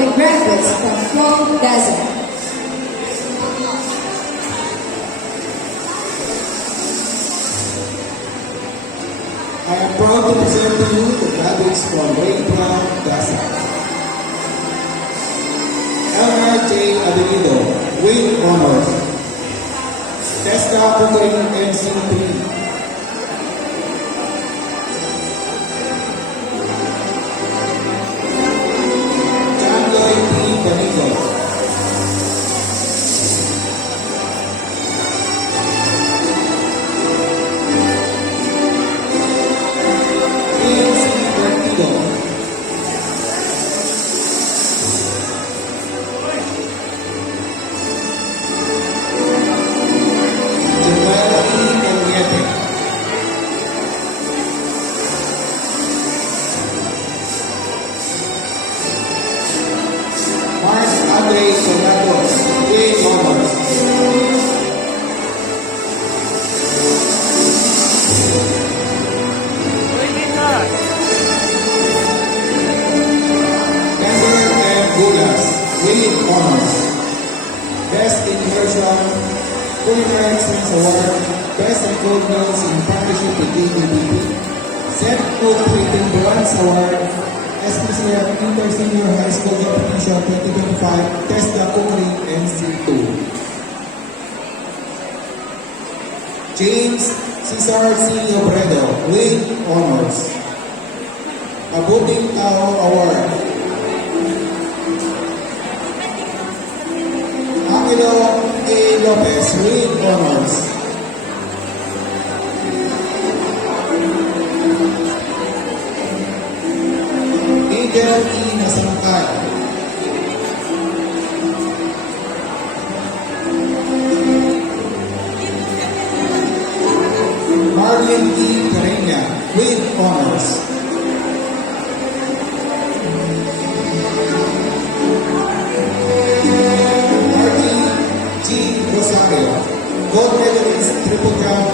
the graduates from Flow Desert. I am proud to present to you the graduates from Ray Brown, Desert. Elmer J. Avenido, with honors. Testa Puturing NC3. Andre Solados, with honors. Denver M. Gulas, with honors. Best in Immersion, Culinary Excellence Award, Best in Food Meals in Partnership with DBBP, Set Food Printing Bronze Award, SPCF Inter-Senior High School Competition 2025, TESDA Cookery NC2. James Cesar C. Obredo, with honors. Mabuting Tao Award. Angelo A. Lopez, with honors. Miguel E. Nasangkay. Marlon E. Carreña, with honors. Marty G. Rosario, gold medalist triple jump,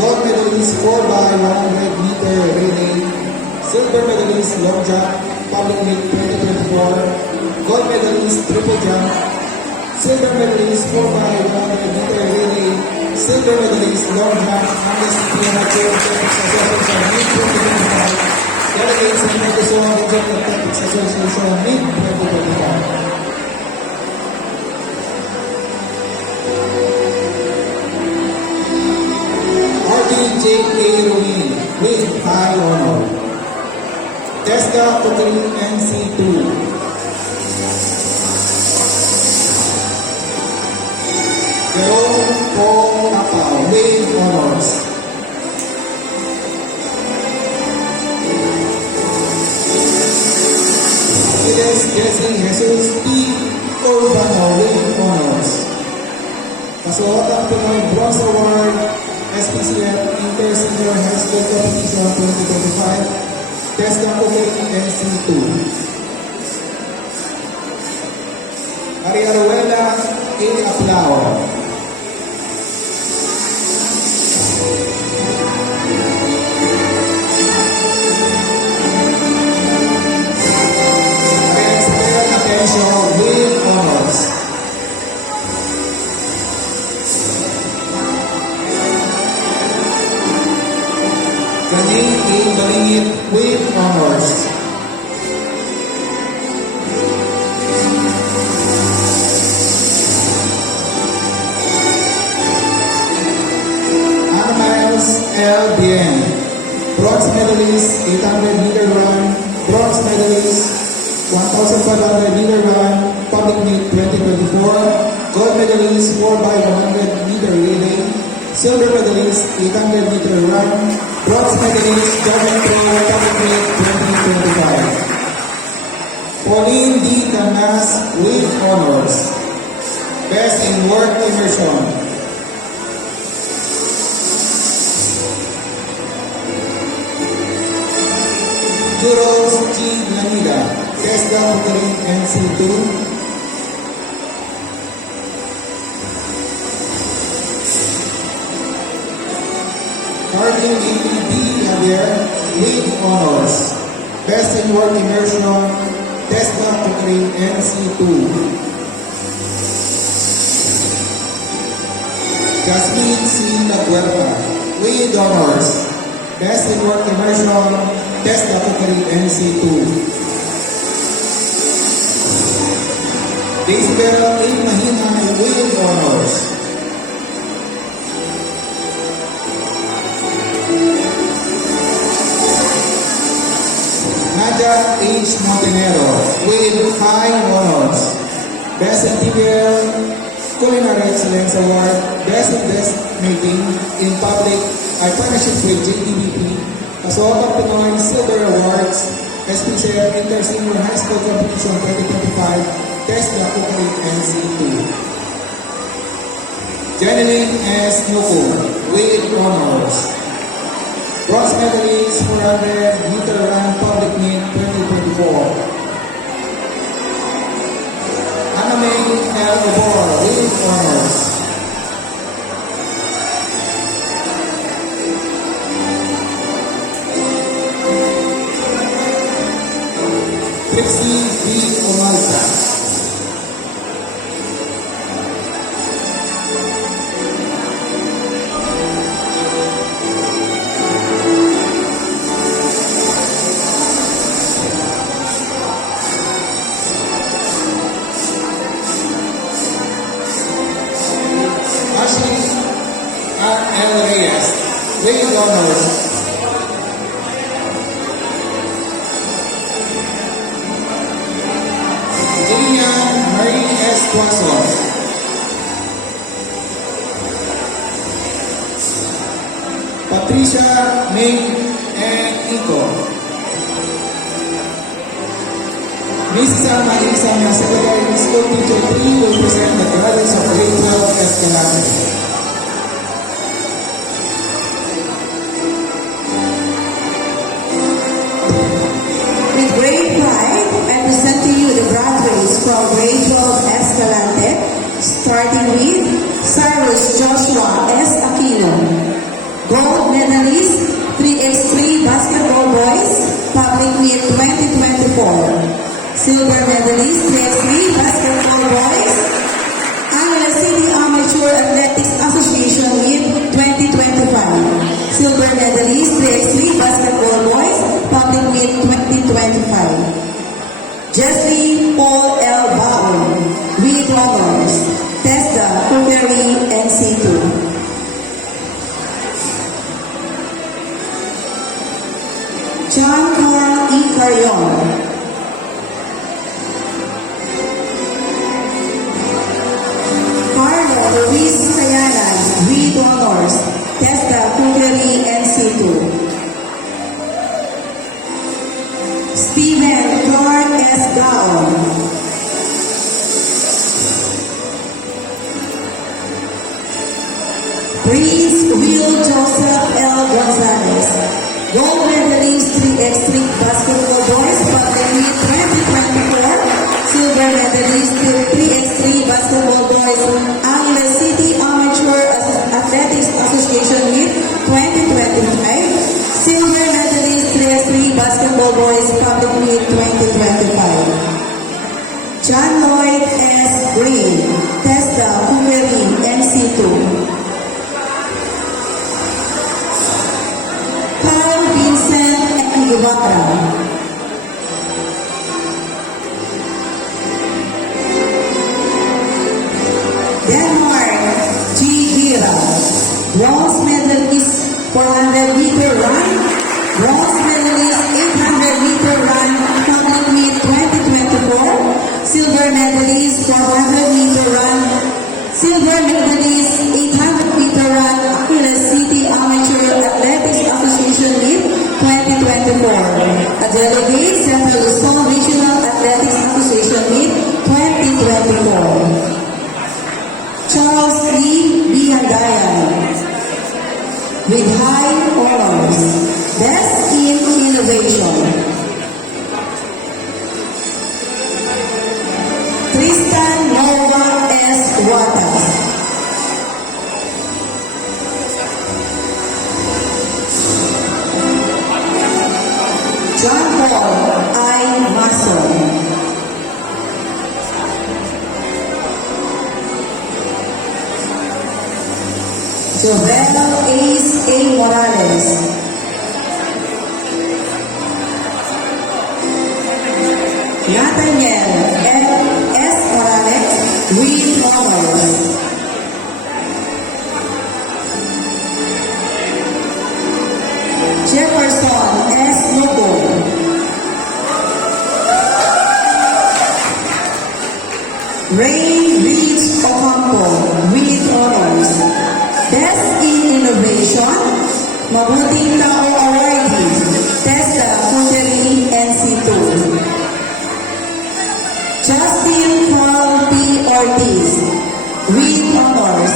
gold medalist 4x100 meter relay, silver medalist long jump, Public Meet 2024, gold medalist triple jump, silver medalist 4x100 meter relay, silver medalist long jump, non-discipline athletics association Meet 2025, delegates ng Quezon Regional Athletics Association Meet 2025. J. A. Ruin, with high honor. TESDA Cookery NC2. Jerome Paul Tapao, with honors. Aquiles Jesse Jesus P. Urbano, with honors. Kasuotang Pinoy Bronze Award, SPCF Inter-Senior High School Competition 2025, TESDA Cookery NC2. Maria Ruela A. Aplao. Maria Isabel Atencio, with honors. Janine A. Balingit, with honors. Ana Miles L. Bien, bronze medalist 800 meter run, bronze medalist 1,500 meter run, Public Meet 2024, gold medalist 4x100 meter relay, silver medalist 800 meter run, bronze medalist German Trail Public Meet 2025. Pauline D. Canas, with honors. Best in Work Immersion. Juros G. Lanida, TESDA Cookery NC2. Martin A. B. Javier, with honors. Best in Work Immersion, TESDA Tucray NC2. Jasmine C. Laguerta, with honors. Best in Work Immersion, TESDA Tucray NC2. Daisybel A. Mahinay, with honors. Nadia H. Montenero, with high honors. Best Interior Culinary Excellence Award, Best in Best Making in Public, partnership with JDBP, Kasawag Pinoy Silver Awards, SPCL Inter-Senior High School Competition 2025, TESDA Tucray NC2. Jeneline S. Nuku, with honors. Bronze medalist 400 meter run public meet 2024. Anamay L. Obor, with honors. Trixie B. Omalta. Ashley R. L. Reyes, with honors. Jillian Marie S. Tuason. Patricia May and Iko. Mrs. Alma Isam, Secretary of School Teacher 3, will present the graduates of grade 12 Escalante. With great pride, I present to you the graduates from grade 12 Escalante, starting with Cyrus Joshua S. Aquino, gold medalist 3x3 basketball boys, public meet 2024. Silver medalist 3x3 basketball boys, Angeles City Amateur Athletics Association meet 2025. Silver medalist 3x3 basketball boys, public meet 2025. Jessie Paul L. Baum, with honors, TESDA Tucray NC2. John Carl E. Carrion, Carlo Luis Sayana, with honors, TESDA Tucray NC2. Steven Clark S. Gaon, Prince Will Joseph L. Gonzalez, gold medalist 3x3 basketball boys, public meet 2024. Silver medalist 3x3 basketball boys, Angeles City Amateur Athletics Association meet 2025. Silver medalist 3x3 basketball boys, public meet 2025. John Lloyd S. Green, TESDA Tucray NC2. Carl Vincent M. Guevara, Denmark G. Gira, bronze medalist 400 meter run, bronze medalist 800 meter run, public meet 2024, silver medalist 400 meter run, silver medalist 800 meter run, Angeles City Amateur Athletics Association meet 2024. A delegate, Central Luzon Regional Athletics Association meet 2024. Charles E. Biandayan, with high honors, Best in Innovation. Tristan Nova S. Watas, John Paul I. Mason, Jovel Ace A. Morales. Nathaniel S. Morales with honors. Jefferson S. Lobo. Ray Reach Ocampo with honors. Best in Innovation, Mabuting Tao Awardee, TESDA Cookery NC2. Justin Paul P. Ortiz with honors,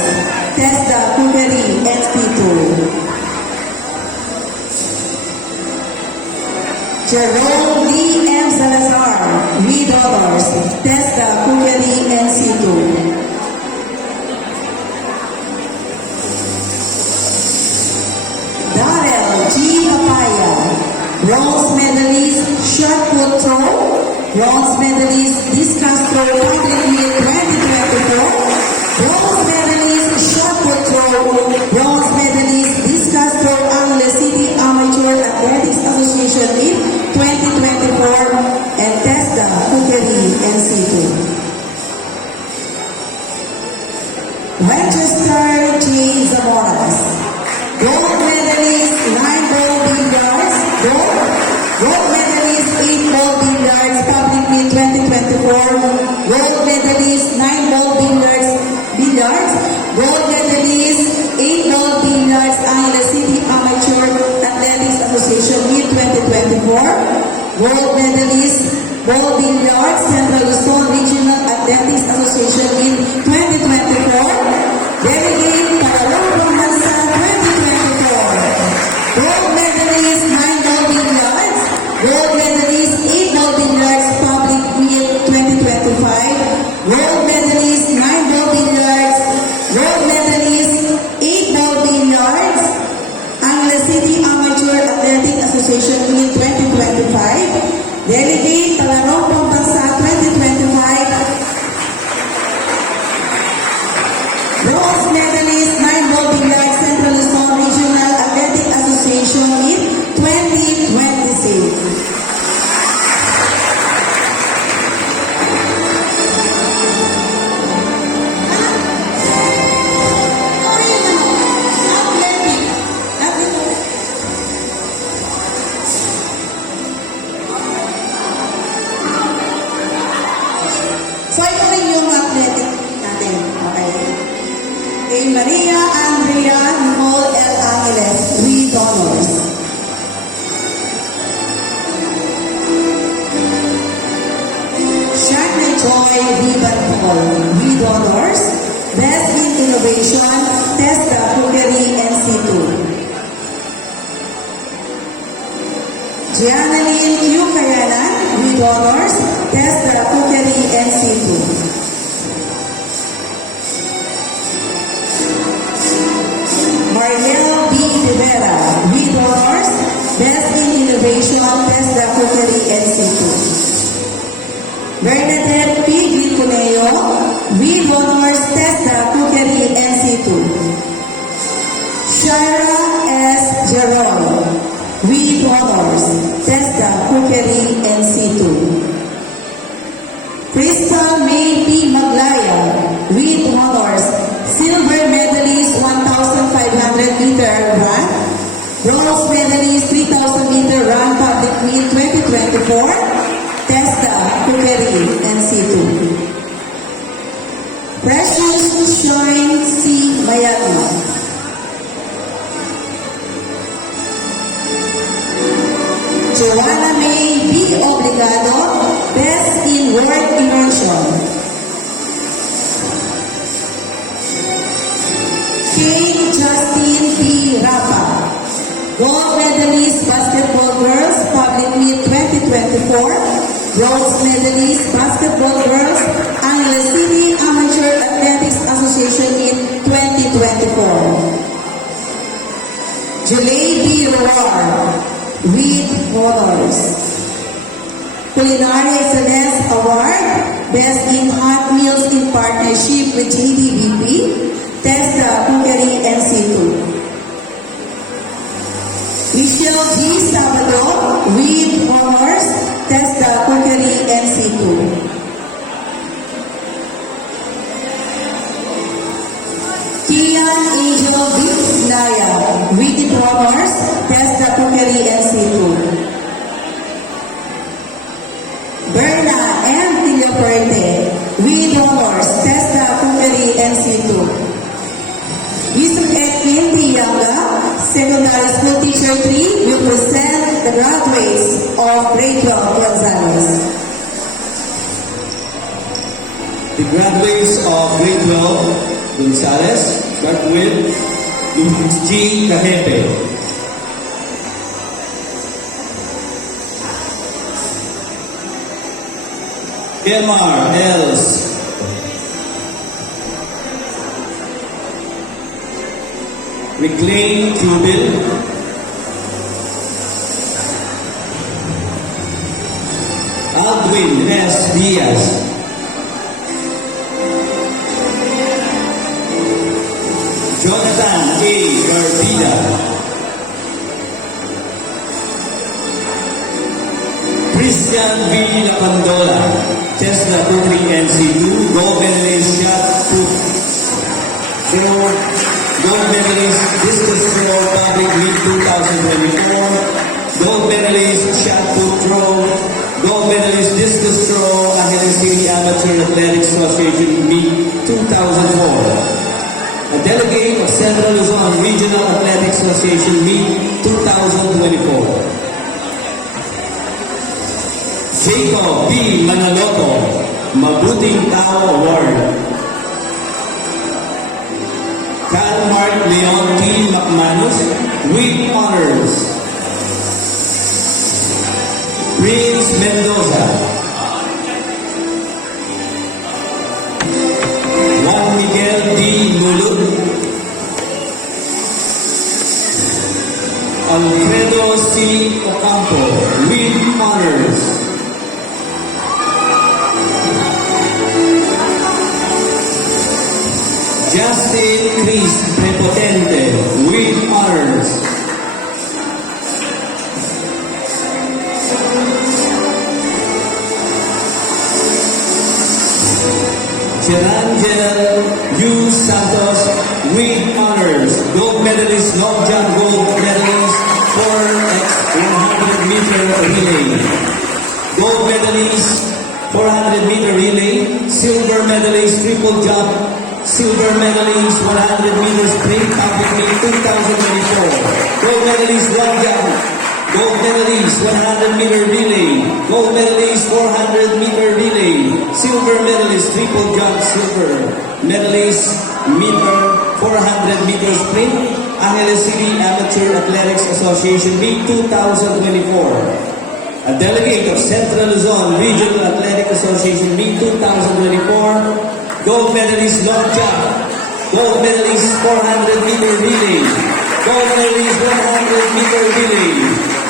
TESDA Cookery NC2. Jerome Lee M. Salazar with honors, TESDA Cookery NC2. Darrell G. Papaya, bronze medalist shot put throw, bronze medalist discus throw public meet 2024, bronze medalist shot put throw, bronze medalist discus throw Angeles City Amateur Athletics Association meet 2024, and TESDA Cookery NC2. Manchester J. Zamoras, gold medalist 9 gold billiards, gold medalist 8 gold billiards public meet 2024, gold medalist 9 gold billiards, gold medalist 8 gold billiards Angeles City Amateur Athletics Association meet 2024, gold medalist gold billiards Central Luzon Regional Athletics Association meet 2024, delegate Paralong Hansa 2024, gold medalist 9 gold billiards, gold medalist 8 gold billiards public meet 2025, gold medalist 9 gold billiards, gold medalist 8 gold billiards, Angeles City Amateur Athletic Association meet 2025, delegate Talarong Pambansa 2025, bronze medalist 9 gold billiards Central Luzon Regional Athletic Association meet 2026. So, ito rin yung athletic natin. Okay. Kay Maria Andrea Nicole L. Angeles with honors. Shakne Joy Vivan Paul with honors. Best in Innovation, TESDA Cookery NC2. Giannaline Q. Kayanan with honors, TESDA Cookery NC2. Mariel B. Rivera with honors, Best in Innovation, TESDA Cookery NC2. Bernadette P. Gilcuneo with honors, TESDA Cookery NC2. Shara S. Jerome with honors, TESDA Cookery NC2. Crystal May P. Maglaya with honors, silver medalist 1,500 meter run, bronze medalist 3,000 meter run public meet 2024, TESDA Cookery NC2. Precious Shine C. Mayatma. Joanna May B. Obligado, Best in Word Immersion. Kate Justin P. Rapa, Gold Medalist Basketball Girls, Public Meet 2024, Bronze Medalist Basketball Girls, Angeles City Amateur Athletics Association Meet 2024. Julie B. Roar, with honors. Culinary Excellence Award, Best in Hot Meals in Partnership with JDBP, TESDA Cookery Cookery NC2. Michelle G. Sabado with honors, TESDA Cookery NC2. Kian Angel Vic Naya with honors, TESDA Cookery NC2. Berna M. Tillapuerte with honors, TESDA Cookery NC2. Mr. Edwin Tianga, Secondary School Teacher 3, will present the graduates of Grade 12 Gonzales. The graduates of Grade 12 Gonzales start with Luis G. Cajepe. Kemar Els. McLean Cubil. Aldwin S. Diaz. Jonathan A. Garbida. Christian V. Lapandola. TESDA Cookery NC2. Gold medalist shot put. Gold medalist discus throw public meet 2024. Gold medalist shot put throw. Gold medalist discus throw Angeles City Amateur Athletics Association meet 2004. A delegate of Central Luzon Regional Athletics Association meet 2024. Jacob B. Manaloto, Mabuting Tao Award. Carl Mark Leon T. Macmanus, with honors. Prince Mendoza. Juan Miguel D. Mulud. Alfredo C. Ocampo, with honors. Justin Chris Prepotente, with honors. Gerangel U. Santos, with honors. Gold medalist, long jump gold medalist for 100-meter relay. Gold medalist, 400-meter relay. Silver medalist, triple jump. Silver medalist, 100-meter sprint, public meet 2024. Gold medalist, long jump. Gold medalist, 100-meter relay. Gold medalist, 400-meter relay. Silver medalist, triple jump, silver. Medalist, 400-meter sprint. Angeles City Amateur Athletics Association meet 2024. A delegate of Central Luzon Regional Athletic Association meet 2024. Gold medalist long jump, gold medalist 400-meter relay, gold medalist 100-meter relay,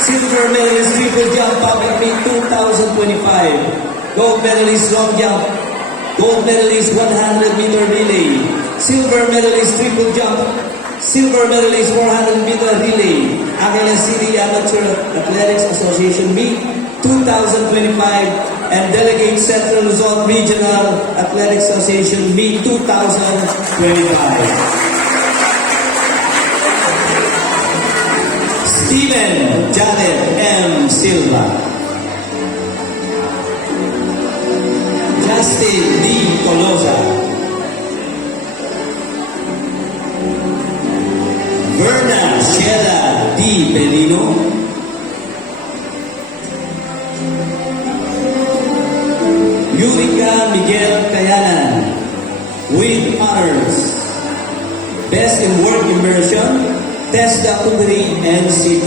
silver medalist triple jump public meet 2025, gold medalist long jump, gold medalist 100-meter relay, silver medalist triple jump, silver medalist 400-meter relay, Angeles City Amateur Athletics Association meet 2025. And delegate Central Luzon Regional Athletics Association meet 2025. Steven Janet M. Silva. Justin D. Tolosa. Verna Sheila D. Benino. Yurika Miguel Kayanan, with honors. Best in Work Immersion, TESDA Cookery NC2.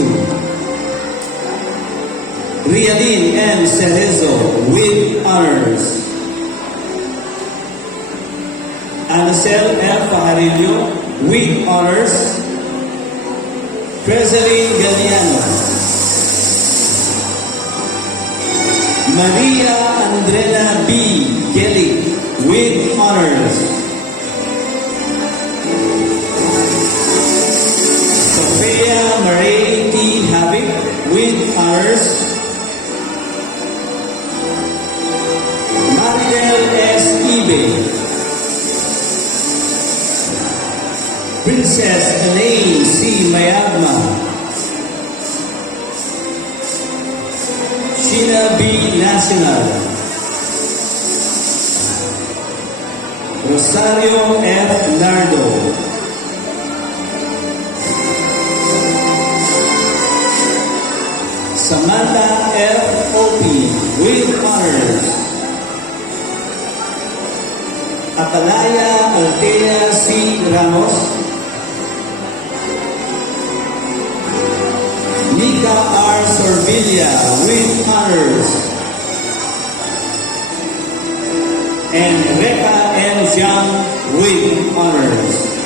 Rialin M. Cerezo, with honors. Anacel F. Fajarillo, with honors. Creseline Galliano. Maria Andrena B. Gelly, with honors. Princess Elaine C. Mayagma. Sheena B. Nacional. Rosario F. Nardo. Samantha F. Opie with honors. Atalaya Altea C. Ramos. Nika R. Sorvilla with honors. And Reka N. Jiang with honors.